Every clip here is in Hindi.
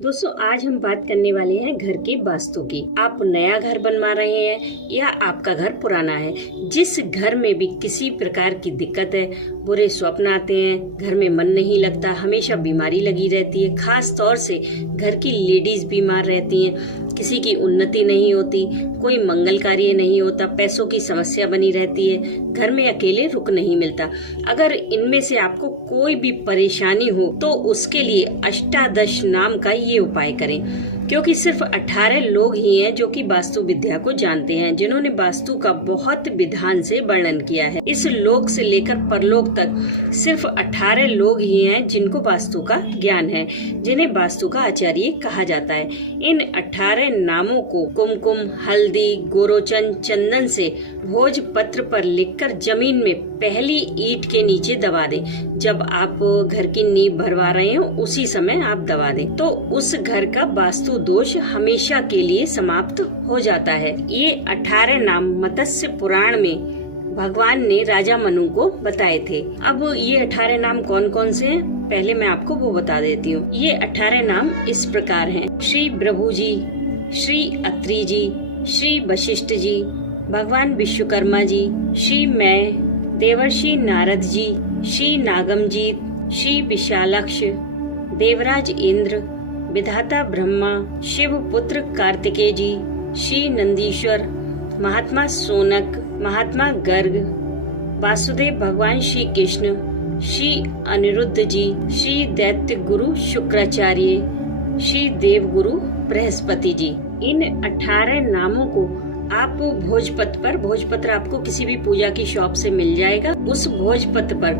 दोस्तों आज हम बात करने वाले हैं घर के वास्तु की। आप नया घर बनवा रहे हैं या आपका घर पुराना है, जिस घर में भी किसी प्रकार की दिक्कत है, बुरे स्वप्न आते हैं, घर में मन नहीं लगता, हमेशा बीमारी लगी रहती है, खास तौर से घर की लेडीज बीमार रहती हैं, किसी की उन्नति नहीं होती, कोई मंगल कार्य नहीं होता, पैसों की समस्या बनी रहती है, घर में अकेले रुक नहीं मिलता। अगर इनमें से आपको कोई भी परेशानी हो तो उसके लिए अष्टादश नाम का ये उपाय करें, क्योंकि सिर्फ 18 लोग ही हैं जो कि वास्तु विद्या को जानते हैं, जिन्होंने वास्तु का बहुत विधान से वर्णन किया है। इस लोक से लेकर परलोक तक सिर्फ 18 लोग ही हैं जिनको वास्तु का ज्ञान है, जिन्हें वास्तु का आचार्य कहा जाता है। इन 18 नामों को कुमकुम, हल्दी, गोरोचन, चंदन से भोज पत्र पर लिखकर जमीन में पहली ईंट के नीचे दबा दें। जब आप घर की नींव भरवा रहे हो उसी समय आप दबा दें, तो उस घर का वास्तु दोष हमेशा के लिए समाप्त हो जाता है। ये 18 नाम मत्स्य पुराण में भगवान ने राजा मनु को बताए थे। अब ये 18 नाम कौन कौन से हैं, पहले मैं आपको वो बता देती हूँ। ये 18 नाम इस प्रकार हैं: श्री प्रभु जी, श्री अत्रि जी, श्री वशिष्ठ जी, भगवान विश्वकर्मा जी, श्री मैं, देवर्षि नारद जी, श्री नागमजीत, श्री विशालक्ष, देवराज इंद्र, विधाता ब्रह्मा, शिव पुत्र कार्तिकेय जी, श्री नंदीश्वर, महात्मा सोनक, महात्मा गर्ग, वासुदेव भगवान श्री कृष्ण, श्री अनिरुद्ध जी, श्री दैत्य गुरु शुक्राचार्य, श्री देव गुरु बृहस्पति जी। इन 18 नामों को आप भोजपत्र आपको किसी भी पूजा की शॉप से मिल जाएगा। उस भोजपत्र पर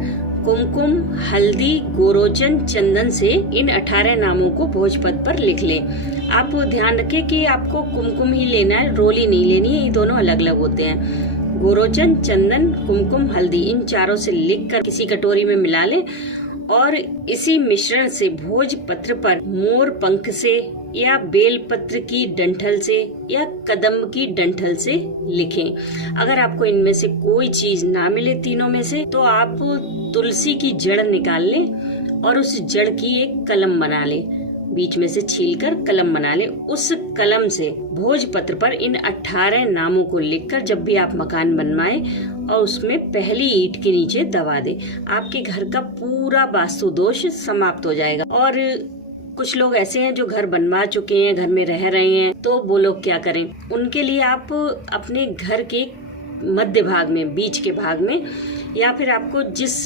कुमकुम, हल्दी, गोरोचन, चंदन से इन 18 नामों को भोजपत्र पर लिख लें। आप ध्यान रखें कि आपको कुमकुम ही लेना है, रोली नहीं लेनी है, ये दोनों अलग अलग होते हैं। गोरोचन, चंदन, कुमकुम, हल्दी, इन चारों से लिखकर किसी कटोरी में मिला लें और इसी मिश्रण से भोजपत्र पर मोर पंख से या बेलपत्र की डंठल से या कदम्ब की डंठल से लिखें। अगर आपको इनमें से कोई चीज ना मिले तीनों में से, तो आप तुलसी की जड़ निकाल लें और उस जड़ की एक कलम बना लें, बीच में से छीलकर कलम बना लें। उस कलम से भोजपत्र पर इन 18 नामों को लिखकर जब भी आप मकान बनवाएं और उसमें पहली ईंट के नीचे दबा दें, आपके घर का पूरा वास्तु दोष समाप्त हो जाएगा। और कुछ लोग ऐसे हैं जो घर बनवा चुके हैं, घर में रह रहे हैं, तो वो लोग क्या करें, उनके लिए आप अपने घर के मध्य भाग में, बीच के भाग में, या फिर आपको जिस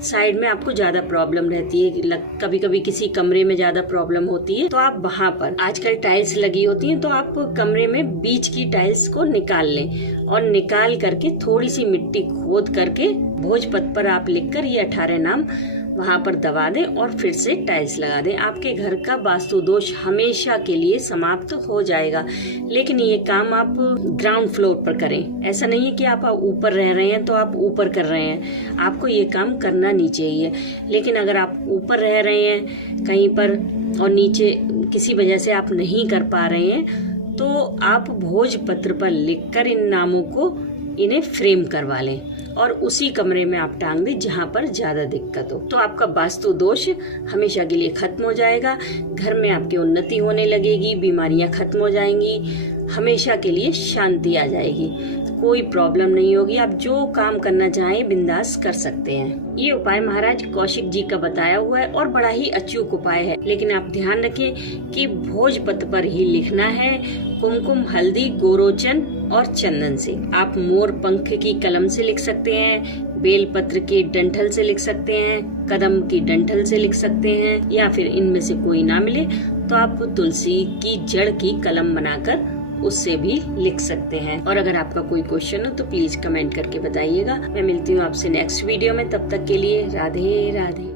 साइड में आपको ज्यादा प्रॉब्लम रहती है, कभी कभी किसी कमरे में ज्यादा प्रॉब्लम होती है, तो आप वहाँ पर, आजकल टाइल्स लगी होती हैं, तो आप कमरे में बीच की टाइल्स को निकाल लें और निकाल करके थोड़ी सी मिट्टी खोद करके भोजपत्र पर आप लिखकर ये 18 नाम वहाँ पर दबा दें और फिर से टाइल्स लगा दें। आपके घर का वास्तु दोष हमेशा के लिए समाप्त हो जाएगा। लेकिन ये काम आप ग्राउंड फ्लोर पर करें। ऐसा नहीं है कि आप ऊपर रह रहे हैं तो आप ऊपर कर रहे हैं, आपको ये काम करना नीचे ही है। लेकिन अगर आप ऊपर रह रहे हैं कहीं पर और नीचे किसी वजह से आप नहीं कर पा रहे हैं, तो आप भोजपत्र पर लिखकर इन नामों को इन्हें फ्रेम करवा लें और उसी कमरे में आप टांग दें जहाँ पर ज्यादा दिक्कत हो, तो आपका वास्तु दोष हमेशा के लिए खत्म हो जाएगा। घर में आपकी उन्नति होने लगेगी, बीमारियां खत्म हो जाएंगी, हमेशा के लिए शांति आ जाएगी, कोई प्रॉब्लम नहीं होगी। आप जो काम करना चाहें बिंदास कर सकते हैं। ये उपाय महाराज कौशिक जी का बताया हुआ है और बड़ा ही अचूक उपाय है। लेकिन आप ध्यान रखें कि भोजपत्र पर ही लिखना है, कुमकुम, हल्दी, गोरोचन और चंदन से। आप मोर पंख की कलम से लिख सकते हैं, बेलपत्र के डंठल से लिख सकते हैं, कदम की डंठल से लिख सकते हैं, या फिर इनमें से कोई ना मिले तो आप तुलसी की जड़ की कलम बनाकर उससे भी लिख सकते हैं। और अगर आपका कोई क्वेश्चन हो तो प्लीज कमेंट करके बताइएगा। मैं मिलती हूँ आपसे नेक्स्ट वीडियो में, तब तक के लिए राधे राधे।